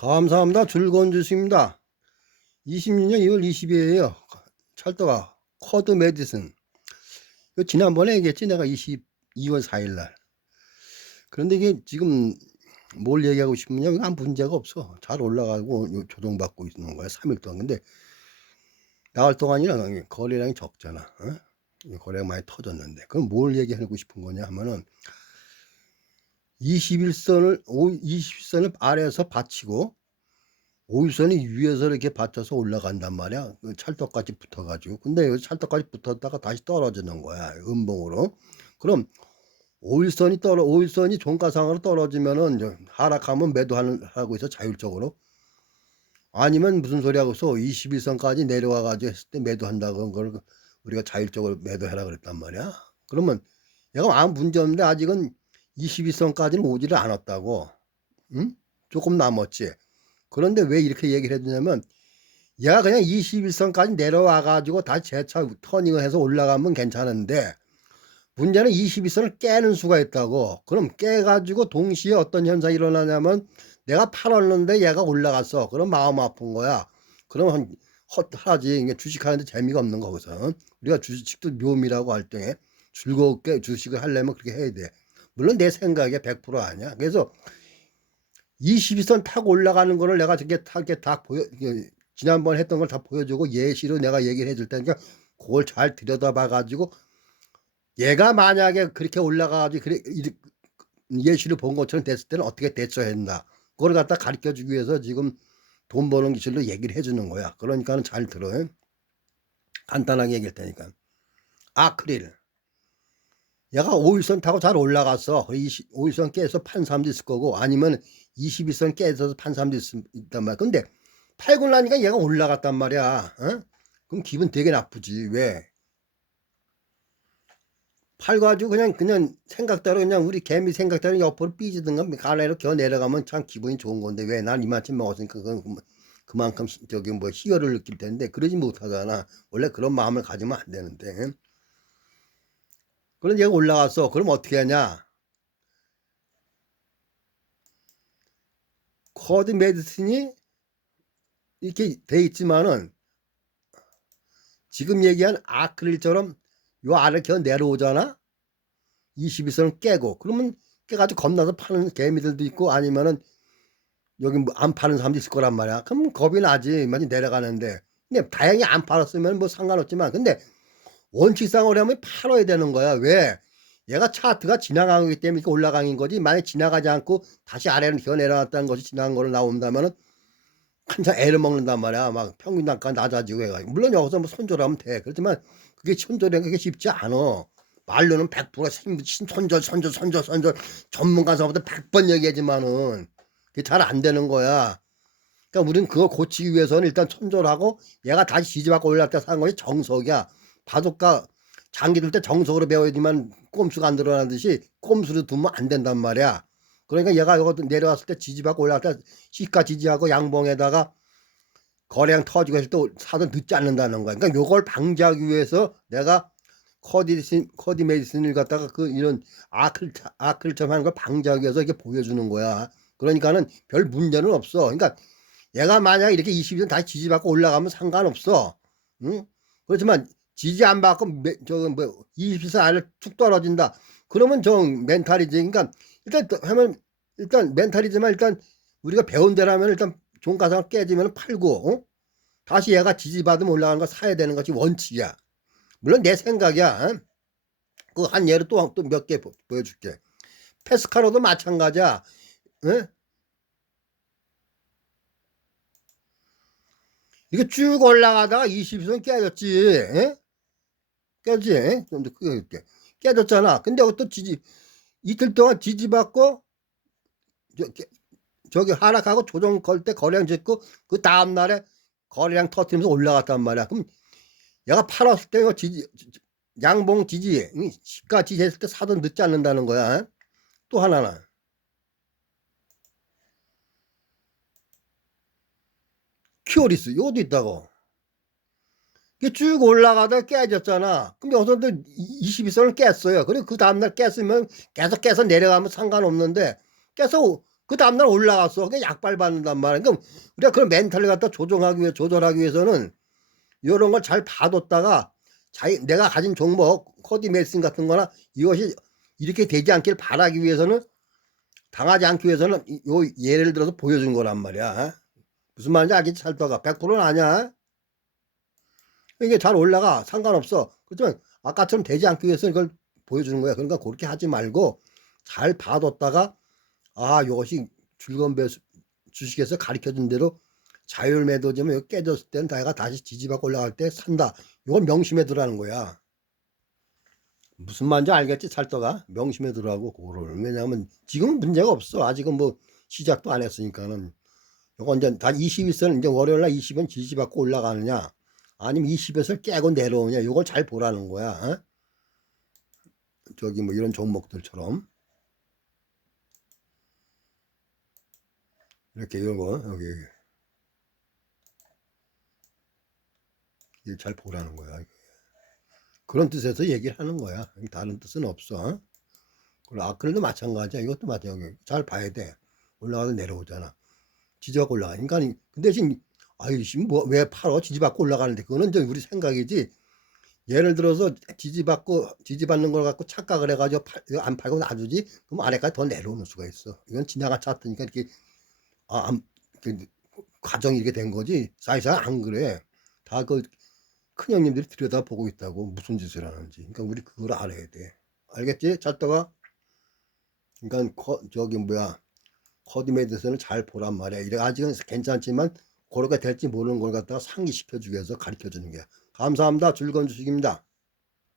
감사합니다. 즐거운 주식입니다. 26년 2월 20일이에요. 찰떡아 쿼드 메디슨. 이거 지난번에 얘기했지 내가 2월 4일 날. 그런데 이게 지금 뭘 얘기하고 싶으냐면 아무 문제가 없어. 잘 올라가고 조정받고 있는 거야. 3일 동안. 근데 나흘 동안이나 거래량이 적잖아. 거래가 많이 터졌는데. 그럼 뭘 얘기하고 싶은 거냐 하면은 21선을 아래에서 받치고 5일선이 위에서 이렇게 받쳐서 올라간단 말이야. 찰떡같이 붙어가지고. 근데 여기 찰떡같이 붙었다가 다시 떨어지는 거야. 음봉으로. 그럼 5일선이 종가상으로 떨어지면은 이제 하락하면 매도하고 있어. 자율적으로. 아니면 무슨 소리 하고 있어. 21선까지 내려와가지고 했을 때 매도한다고 그런 걸 우리가 자율적으로 매도해라 그랬단 말이야. 그러면 얘가 아무 문제 없는데 아직은 22선까지는 오지를 않았다고. 응? 조금 남았지. 그런데 왜 이렇게 얘기를 해주냐면 얘가 그냥 21선까지 내려와가지고 다시 재차 터닝을 해서 올라가면 괜찮은데 문제는 21선을 깨는 수가 있다고. 그럼 깨가지고 동시에 어떤 현상이 일어나냐면 내가 팔았는데 얘가 올라갔어. 그럼 마음 아픈 거야. 그럼 헛하지. 이게 주식하는데 재미가 없는 거거든. 우리가 주식도 묘미라고 할 때 즐겁게 주식을 하려면 그렇게 해야 돼. 물론 내 생각에 100% 아니야. 그래서 22선 타고 올라가는 거를 내가 저게 다 지난번 했던 걸 다 보여주고 예시로 내가 얘기를 해줄 테니까 그걸 잘 들여다봐 가지고 얘가 만약에 그렇게 올라가가지고 그래 예시를 본 것처럼 됐을 때는 어떻게 대처했나 그걸 갖다 가르쳐 주기 위해서 지금 돈 버는 기술로 얘기를 해주는 거야. 그러니까는 잘 들어요. 간단하게 얘기할 테니까. 아크릴 얘가 5일선 타고 잘 올라갔어. 5일선 깨서 판 사람도 있을 거고 아니면 21선 깨서 판 사람도 있단 말이야. 근데 팔고 나니까 얘가 올라갔단 말이야. 그럼 기분 되게 나쁘지. 왜? 팔가지고 그냥 생각대로 그냥 우리 개미 생각대로 옆으로 삐지든가 아래로 겨 내려가면 참 기분이 좋은 건데 왜 난 이만큼 먹었으니까 그만큼 저기 뭐 희열을 느낄 텐데 그러지 못하잖아. 원래 그런 마음을 가지면 안 되는데. 그런 얘가 올라갔어. 그럼 어떻게 하냐? 쿼드 메디슨이 이렇게 돼 있지만은 지금 얘기한 아크릴처럼 요 아래 겨 내려오잖아. 22선을 깨고 그러면 깨가지고 겁나서 파는 개미들도 있고 아니면은 여기 뭐 안 파는 사람도 있을 거란 말이야. 그럼 겁이 나지. 많이 내려가는데. 근데 다행히 안 팔았으면 뭐 상관없지만 근데 원칙상으로 하면 팔아야 되는 거야. 왜? 얘가 차트가 지나가기 때문에 이렇게 올라가는 거지. 만약 지나가지 않고 다시 아래로 기어 내려왔다는 것이 지나간 거로 나온다면은 한참 애를 먹는단 말이야. 막 평균 단가 낮아지고 해가지고. 물론 여기서 뭐 손절하면 돼. 그렇지만 그게 손절이 그게 쉽지 않아. 말로는 100% 손절 전문가서부터 100번 얘기하지만은 그게 잘 안 되는 거야. 그러니까 우리는 그거 고치기 위해서는 일단 손절하고 얘가 다시 지지받고 올라갈 때 사는 것이 정석이야. 바둑가 장기 둘 때 정석으로 배워야지만 꼼수가 안 드러나듯이 꼼수로 두면 안 된단 말이야. 그러니까 얘가 이거 내려왔을 때 지지받고 올라갈 때 시가 지지하고 양봉에다가 거래량 터지고 했을 때 사도 늦지 않는다는 거야. 그러니까 요걸 방지하기 위해서 내가 커디 메디슨을 갖다가 이런 아클처럼 하는 걸 방지하기 위해서 이렇게 보여주는 거야. 그러니까는 별 문제는 없어. 그러니까 얘가 만약 이렇게 20년 다시 지지받고 올라가면 상관없어. 응? 그렇지만 지지 안 받고 저거 뭐 20선 안에 툭 떨어진다. 그러면 저 멘탈이지. 그러니까 일단 멘탈이지만 일단 우리가 배운 대로라면 일단 종가상을 깨지면 팔고 다시 얘가 지지받으면 올라가는 거 사야 되는 것이 원칙이야. 물론 내 생각이야. 그 한 예로 또 몇 개 보여줄게. 페스카로도 마찬가지야. 응? 이게 쭉 올라가다가 20선 깨졌지. 에? 깨지? 좀 더 크게 이렇게 깨졌잖아. 근데 또 이틀 동안 지지받고 저기 하락하고 조정 걸 때 거래량 짓고 그 다음날에 거래량 터트리면서 올라갔단 말이야. 그럼 얘가 팔았을 때 양봉 지지 시가 지지했을 때 사도 늦지 않는다는 거야. 또 하나는 키오리스 이것도 있다고. 이게 쭉 올라가다 깨졌잖아. 그럼 여기서도 22선을 깼어요. 그리고 그 다음날 깼으면 계속 깨서 내려가면 상관없는데 깨서 그 다음날 올라갔어. 그냥 약발 받는단 말이야. 그럼 우리가 그런 멘탈을 갖다 조절하기 위해서는 요런 걸 잘 봐뒀다가 내가 가진 종목 코디 메디슨 같은 거나 이것이 이렇게 되지 않길 바라기 위해서는 당하지 않기 위해서는 요 예를 들어서 보여준 거란 말이야. 무슨 말인지 알겠지? 찰떡아. 100%는 아니야. 이게 잘 올라가. 상관없어. 그렇지만 아까처럼 되지 않기 위해서 이걸 보여주는 거야. 그러니까 그렇게 하지 말고 잘 봐뒀다가 이것이 즐거운 주식에서 가르쳐준 대로 자율 매도지만 이거 깨졌을 때는 내가 다시 지지받고 올라갈 때 산다. 이걸 명심해 두라는 거야. 무슨 말인지 알겠지? 찰떡아. 명심해 두라고 그거를. 왜냐하면 지금은 문제가 없어. 아직은 뭐 시작도 안 했으니까는. 요건 이제 다 21선 이제 월요일날 20은 지지받고 올라가느냐 아니면 20에서 깨고 내려오냐 요걸 잘 보라는 거야. 어? 저기 뭐 이런 종목들처럼 이렇게 이런 거 여기 잘 보라는 거야. 그런 뜻에서 얘기를 하는 거야. 다른 뜻은 없어. 그리고 아크릴도 마찬가지야. 이것도 마찬가지야. 잘 봐야 돼. 올라가서 내려오잖아. 지지받고 올라가니까 그 대신 뭐왜 팔어 지지받고 올라가는데 그거는 이제 우리 생각이지. 예를 들어서 지지받는 걸 갖고 착각을 해가지고 안 팔고 놔두지. 그럼 아래까지 더 내려오는 수가 있어. 이건 지나가 찼으니까 이렇게 그 과정이 이렇게 된 거지. 사실상 안 그래. 다 그 큰 형님들이 들여다보고 있다고 무슨 짓을 하는지. 그러니까 우리 그걸 알아야 돼. 알겠지? 잤다가 그러니까 저기 뭐야 코디메이드에서는 잘 보란 말이야. 이래 아직은 괜찮지만 그렇게 될지 모르는 걸 갖다가 상기시켜 주기 위해서 가르쳐 주는 거야. 감사합니다. 즐거운 주식입니다.